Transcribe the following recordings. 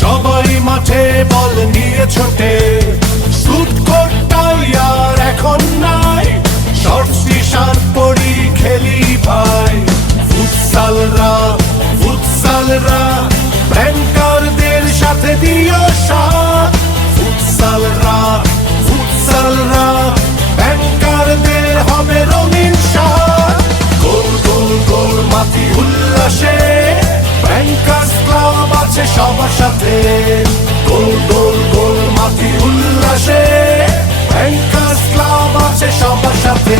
সবাই মাঠে বল নিয়ে ছোটে, শুট কোটটাই আর এখন নাই, শর্টস টি-শার্ট পরি খেলি ভাই। ফুটসালরা ব্যাংকারদের সাথে দিও সাথ। ফুটসালরা ব্যাংকারদের হবে রঙিন সাথ। গোল গোল গোল মাতি উল্লাসে, ব্যাংকার্স ক্লাব আছে সবার সাথে। গোল গোল গোল মাতি উল্লাসে, ব্যাংকার্স ক্লাব আছে সবার সাথে।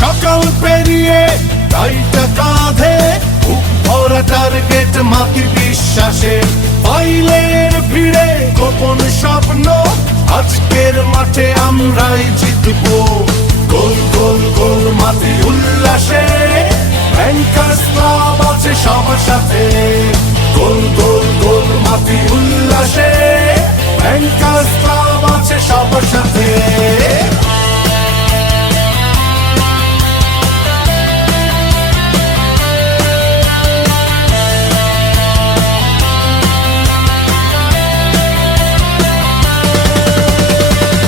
সকাল পেরিয়ে গাড়িটা কাঁধে, বুক ভরা টার্গেট মাতি বিশ্বাসে। ফাইলের ভিড়ে গোপন স্বপ্ন, আজকের মাঠে আমরাই জিতবো। গোল গোল গোল মাতি উল্লাসে, ব্যাংকার্স ক্লাব আছে সবার সাথে। গোল গোল গোল মাতি উল্লাসে, ব্যাংকার্স ক্লাব আছে সবার সাথে।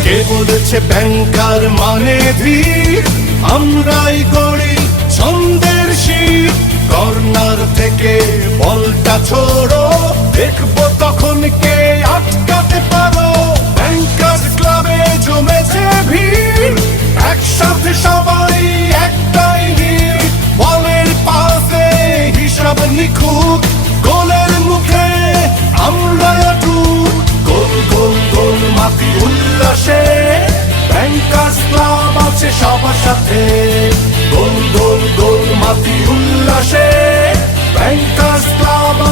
কে বলেছে ব্যাংকার মানে ধীর, আমরাই গড়ি ছন্দের শীত। কর্নার থেকে বলটা ছোড়ো, দেখবো তখন কে আটকাতে পারো। ব্যাংকার্স ক্লাবে জমেছে ভিড়, একসাথে সবাই একটাই নীড়। বলের পাশে হিসাব নিখুঁত, গোলের মুখে আমরা অটুট। গোল গোল গোল মাতি উল্লাসে, ব্যাংকার্স ক্লাব আছে সবার সাথে। গোল গোল গোল মাতি উল্লাসে, ব্যাংকার্স ক্লাব